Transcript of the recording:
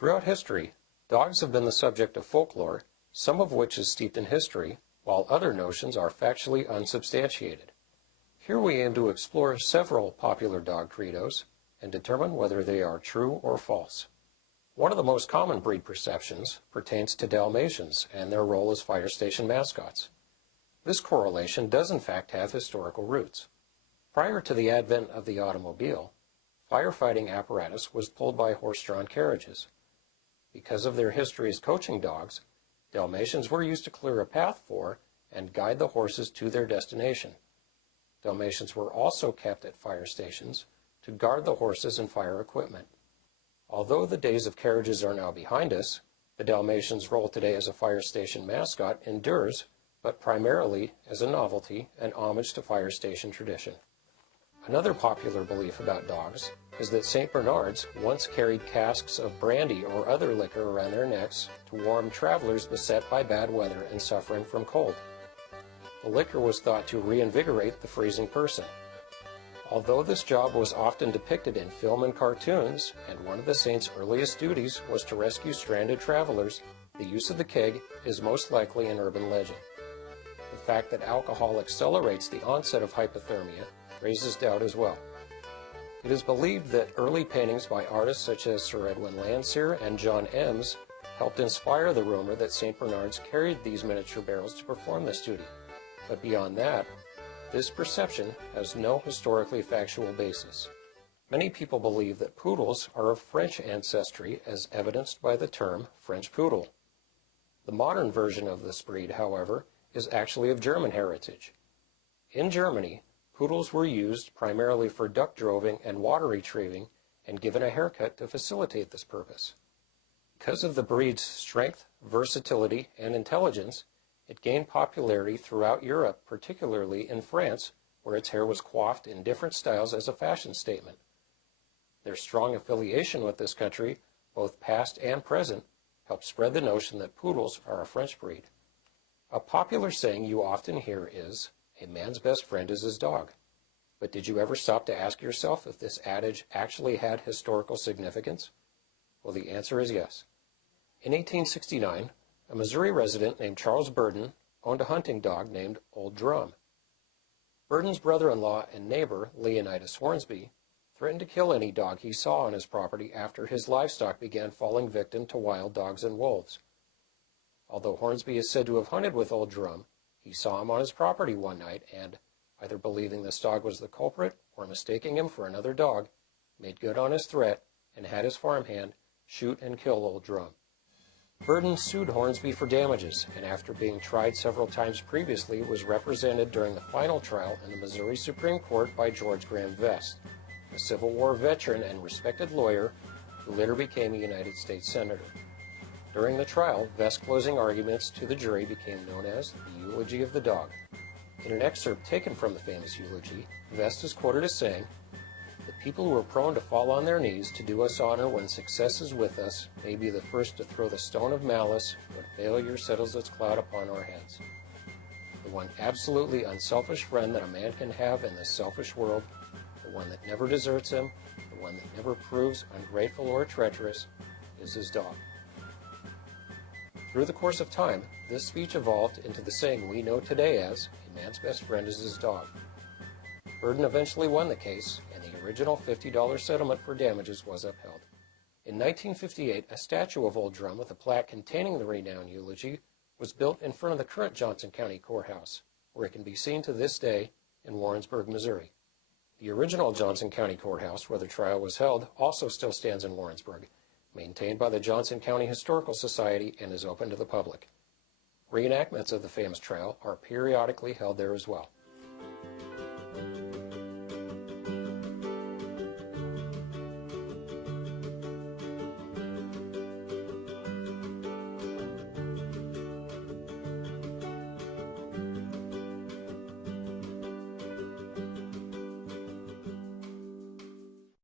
Throughout history, dogs have been the subject of folklore, some of which is steeped in history, while other notions are factually unsubstantiated. Here we aim to explore several popular dog credos and determine whether they are true or false. One of the most common breed perceptions pertains to Dalmatians and their role as fire station mascots. This correlation does in fact have historical roots. Prior to the advent of the automobile, firefighting apparatus was pulled by horse-drawn carriages. Because of their history as coaching dogs, Dalmatians were used to clear a path for and guide the horses to their destination. Dalmatians were also kept at fire stations to guard the horses and fire equipment. Although the days of carriages are now behind us, the Dalmatian's role today as a fire station mascot endures, but primarily as a novelty and homage to fire station tradition. Another popular belief about dogs is that St. Bernards once carried casks of brandy or other liquor around their necks to warm travelers beset by bad weather and suffering from cold. The liquor was thought to reinvigorate the freezing person. Although this job was often depicted in film and cartoons, and one of the saint's earliest duties was to rescue stranded travelers, the use of the keg is most likely an urban legend. The fact that alcohol accelerates the onset of hypothermia raises doubt as well. It is believed that early paintings by artists such as Sir Edwin Landseer and John Eames helped inspire the rumor that St. Bernards carried these miniature barrels to perform this duty. But beyond that, this perception has no historically factual basis. Many people believe that poodles are of French ancestry, as evidenced by the term French poodle. The modern version of this breed, however, is actually of German heritage. In Germany, poodles were used primarily for duck droving and water retrieving and given a haircut to facilitate this purpose. Because of the breed's strength, versatility, and intelligence, it gained popularity throughout Europe, particularly in France, where its hair was coiffed in different styles as a fashion statement. Their strong affiliation with this country, both past and present, helped spread the notion that poodles are a French breed. A popular saying you often hear is, "A man's best friend is his dog." But did you ever stop to ask yourself if this adage actually had historical significance? Well, the answer is yes. In 1869, a Missouri resident named Charles Burden owned a hunting dog named Old Drum. Burden's brother-in-law and neighbor, Leonidas Hornsby, threatened to kill any dog he saw on his property after his livestock began falling victim to wild dogs and wolves. Although Hornsby is said to have hunted with Old Drum, he saw him on his property one night and, either believing this dog was the culprit or mistaking him for another dog, made good on his threat and had his farmhand shoot and kill Old Drum. Burden sued Hornsby for damages, and after being tried several times previously, was represented during the final trial in the Missouri Supreme Court by George Graham Vest, a Civil War veteran and respected lawyer who later became a United States Senator. During the trial, Vest's closing arguments to the jury became known as the Eulogy of the Dog. In an excerpt taken from the famous eulogy, Vest is quoted as saying, "The people who are prone to fall on their knees to do us honor when success is with us may be the first to throw the stone of malice when failure settles its cloud upon our heads. The one absolutely unselfish friend that a man can have in this selfish world, the one that never deserts him, the one that never proves ungrateful or treacherous, is his dog." Through the course of time, this speech evolved into the saying we know today as, "A man's best friend is his dog." Burden eventually won the case, and the original $50 settlement for damages was upheld. In 1958, a statue of Old Drum with a plaque containing the renowned eulogy was built in front of the current Johnson County Courthouse, where it can be seen to this day in Warrensburg, Missouri. The original Johnson County Courthouse, where the trial was held, also still stands in Warrensburg, maintained by the Johnson County Historical Society and is open to the public. Reenactments of the famous trial are periodically held there as well.